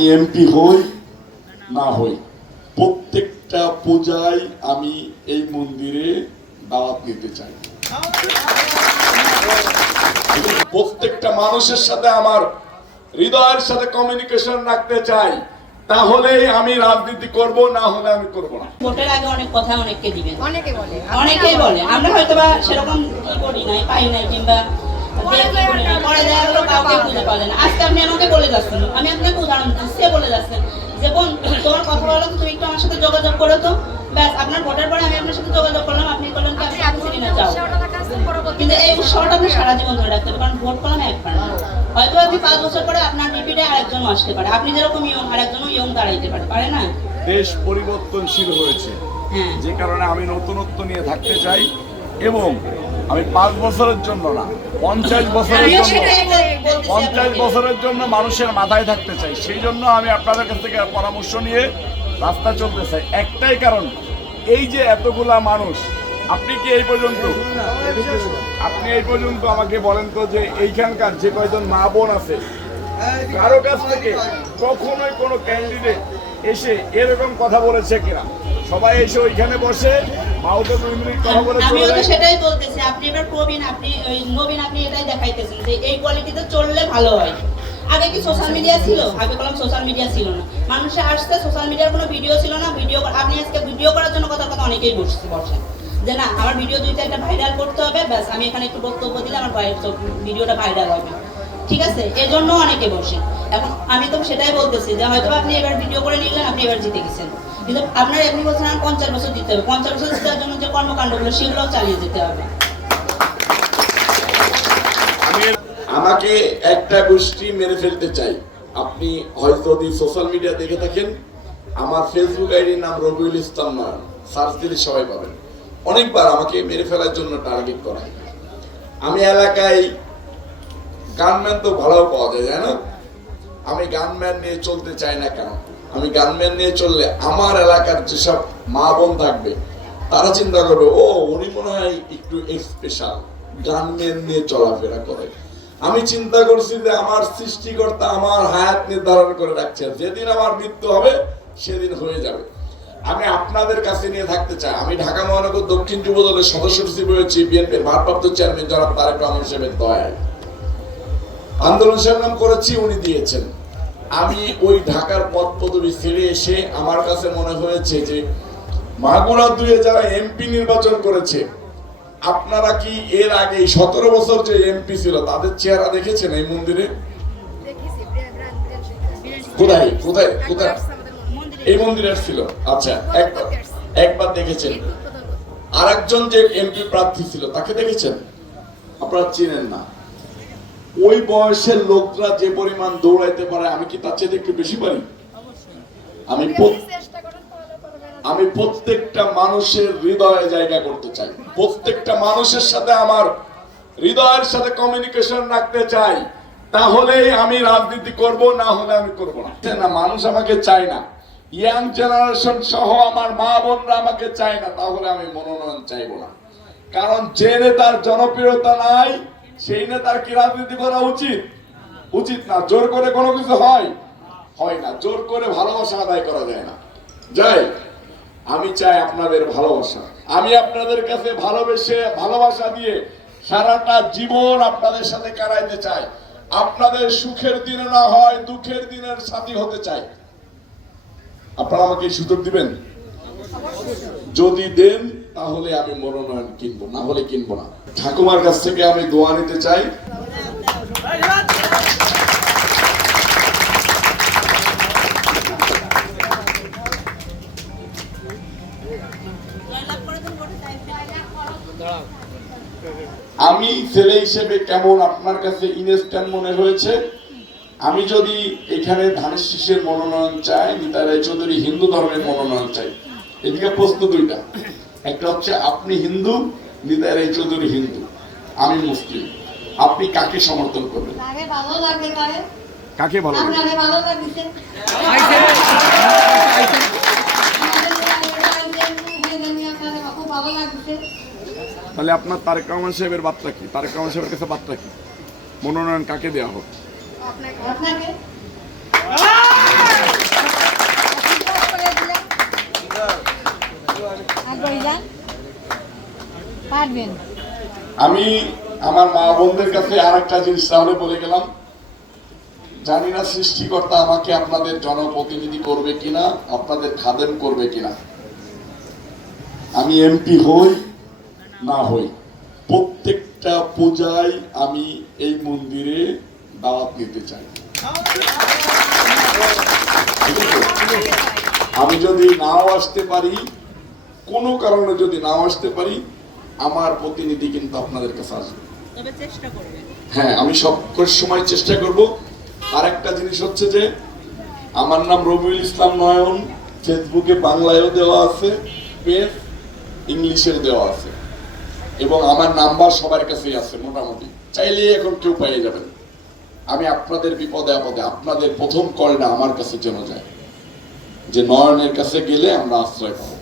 আমি এমপি হই না হই, প্রত্যেকটা পূজায় আমি এই মন্দিরে দাওয়াত নিতে চাই। প্রত্যেকটা মানুষের সাথে আমার হৃদয়ের সাথে কমিউনিকেশন রাখতে চাই, তাহলেই আমি রাজনীতি করব, না হলে আমি করব না। ভোটের আগে অনেক কথা অনেককে দিবেন, অনেকেই বলে আমরা হয়তো বা সেরকম কি করি নাই, পাই নাই, কিংবা পরে দেখা গেলো কাউকে খুঁজে পাওয়া যায় না। আজকে আপনি আমাকে বলে যাচ্ছেন, আমি আপনাকে উদাহরণ দিচ্ছি, সে বলে যাচ্ছেন যে বোন তোমার কথা বলো, তুমি একটু আমার সাথে যোগাযোগ করো তো, ব্যাস আপনার ভোটের পরে আমি আপনার সাথে যোগাযোগ করলাম, আপনি বললেন কি আপনি সিরিনা চাও, কিন্তু এই উৎসাহটা আপনি সারা জীবন ধরে রাখতে হবে, কারণ ভোট করলাম একবার না, হয়তো আপনি 5 বছর পরে আপনার রিপিটে আরেকজন আসতে পারে, আপনি যেরকম ইয়ং আরেকজনও ইয়ং দাঁড়াইতে পারে, পারে না? দেশ পরিবর্তনশীল হয়েছে, যে কারণে আমি নতুনত্ব নিয়ে থাকতে চাই, এবং আমি 5 বছরের জন্য না, 50 বছরের জন্য মানুষের মাথায় থাকতে চাই। সেই জন্য আমি আপনাদের কাছ থেকে পরামর্শ নিয়ে রাস্তা চলতে চাই, একটাই কারণ, এই যে এতগুলা মানুষ, আপনি এই পর্যন্ত আমাকে বলেন তো যে এইখানকার যে কয়জন মা বোন আছে, কারো কাছ থেকে কখনোই কোনো ক্যান্ডিডেট এসে এরকম কথা বলেছে কিনা? সবাই এসে ওইখানে বসে মাউথে 2 মিনিট কথা বলে চলে যায়। আমি সেটাই বলতেছি, আপনি এবার প্রবীণ, আপনি ওই নবীন, আপনি এটাই দেখাইতেছেন যে এই কোয়ালিটিতে চললে ভালো হয়। আগে কি সোশ্যাল মিডিয়া ছিল? আগে বললাম সোশ্যাল মিডিয়া ছিল না, মানুষে আসছে, সোশ্যাল মিডিয়ার কোনো ভিডিও ছিল না, ভিডিও আপনি আজকে ভিডিও করার জন্য কথা অনেকেই বসেন যে না আমার ভিডিও 2-4টা ভাইরাল করতে হবে, ব্যাস আমি এখানে একটু বক্তব্য দিলে আমার ভিডিওটা ভাইরাল হবে, ঠিক আছে, এজন্য অনেকে বসে। এখন আমি তো সেটাই বলতেছি যে হয়তো আপনি এবার ভিডিও করে নিলেন, আপনি এবার জিতে গেছেন, কিন্তু আপনার এমনি বলছেন 50 বছর দিতে হবে, 50 বছর দেওয়ার জন্য যে কর্মকাণ্ডগুলো সেগুলোও চালিয়ে যেতে হবে। আমাকে একটা গোষ্ঠী মেরে ফেলতে চাই। আপনি হয়তো যদি সোশ্যাল মিডিয়া দেখে থাকেন, আমার ফেসবুক আইডির নাম রবিউল ইসলাম নয়ন, সার্চ দিলে সবাই পাবেন। অনেকবার আমাকে মেরে ফেলার জন্য টার্গেট করা হয়। আমি এলাকায় গানম্যান তো ভালো পাওয়া যায়, তাই না? আমি গানম্যান নিয়ে চলতে চাই না। কেন? আমি গানম্যান নিয়ে চললে আমার এলাকার যেসব মা বোন থাকবে তারা চিন্তা করবে, ও উনি মনে হয় একটু স্পেশাল, গানম্যান নিয়ে চলাফেরা করে। আমি চিন্তা করছি যে আমার সৃষ্টিকর্তা আমার হায়াত নির্ধারণ করে রাখছে, যেদিন আমার মৃত্যু হবে সেদিন হয়ে যাবে। আমি আপনাদের কাছে নিয়ে থাকতে চাই। আমি ঢাকা মহানগর দক্ষিণ যুব দলের সদস্য সচিব হয়েছি, বিএনপির ভারপ্রাপ্ত চেয়ারম্যান জনাব তারেক রহমান সাহেবের দয়ায় আন্দোলন সংগ্রাম করেছি, উনি দিয়েছেন। আমি ওই ঢাকার পদ পদবি ছেড়ে এসে আমার কাছে মনে হয়েছে যে মাগুরা 2-এ যারা এমপি নির্বাচন করেছে, আপনারা কি এর আগে 17 বছর যে এমপি ছিল তাদের চেহারা দেখেছেন এই মন্দিরে? কোথায় কোথায় কোথায়? এই মন্দিরে ছিল। আচ্ছা, একবার দেখেছেন। আরেকজন যে এমপি প্রার্থী ছিল তাকে দেখেছেন? আপনারা চিনেন না। ওই বয়সের লোকরা যে পরিমাণ দৌড়াইতে পারে, আমি কি তার চেয়ে একটু বেশি পারি? আমি প্রত্যেকটা মানুষের হৃদয়ে জায়গা করতে চাই, প্রত্যেকটা মানুষের সাথে আমার হৃদয়ের সাথে কমিউনিকেশন রাখতে চাই, তাহলেই আমি রাজনীতি করব, না হলে আমি করব না। মানুষ আমাকে চায় না, ইয়াং জেনারেশন সহ আমার মা বোনরা আমাকে চায় না, তাহলে আমি মনোনয়ন চাইবো না। কারণ যে নেতার জনপ্রিয়তা নাই সেই নেতার কি রাজনীতি করা উচিত? উচিত না। জোর করে কোনো কিছু হয় না, জোর করে ভালোবাসা আদায় করা যায় না। যাই, আমি চাই আপনাদের ভালোবাসা। আমি আপনাদের কাছে ভালোবাসা দিয়ে সারাটা জীবন আপনাদের সাথে কাটাইতে চাই। আপনাদের সুখের দিনে না হয় দুঃখের দিনের সাথী হতে চাই। আপনারা আমাকে এই সুযোগ দিবেন? যদি দেন তাহলে আমি মনোনয়ন কিনবো, না হলে কিনবো না। ঠাকুমার কাছ থেকে আমি দোয়া নিতে চাই। আমি ছেলে হিসেবে কেমন আপনার কাছে ইনস্ট্যান্ট মনে হয়েছে? আমি যদি এখানে ধানের শীষের মনোনয়ন চাই, নিতাই রায়চৌধুরী হিন্দু ধর্মের মনোনয়ন চাই, এদিকে প্রশ্ন 2টা। একটা হচ্ছে আপনি হিন্দু, নিতাই রায়চৌধুরী হিন্দু, আমি মুসলিম, আপনি কাকে সমর্থন করবেন? কাকে ভালো লাগে? তাহলে আপনার তারেক রহমান সাহেবের বার্তা কি? তারেক রহমান সাহেবের কাছে বার্তা কি? মনোনয়ন কাকে দেওয়া হোক? পারবেন। আমি আমার মা বোনদের কাছে আর একটা জিনিস তাহলে বলে গেলাম, জানি না সৃষ্টিকর্তা আমাকে আপনাদের জনপ্রতিনিধি করবে কিনা, আপনাদের খাদেম করবে কিনা। আমি এমপি হই না হই, প্রত্যেকটা পূজায় আমি এই মন্দিরে দাওয়াত নিতে চাই। আমি যদি নাও আসতে পারি, কোনো কারণে যদি নাও আসতে পারি, আমার প্রতিনিধি কিন্তু আপনাদের কাছে আসবে। তবে চেষ্টা করবেন। হ্যাঁ, আমি সব সময় চেষ্টা করব। আর একটা জিনিস হচ্ছে যে আমার নাম রবিউল ইসলাম নয়ন, ফেসবুকে বাংলায়ও দেওয়া আছে পেজ, ইংলিশের দেওয়া আছে, এবং আমার নাম্বার সবার কাছেই আছে মোটামুটি, চাইলেই এখন কেউ পেয়ে যাবেন। আমি আপনাদের বিপদে আপদে আপনাদের প্রথম কলটা আমার কাছে যেন যায়, যে নয়নের কাছে গেলে আমরা আশ্রয় পাবো।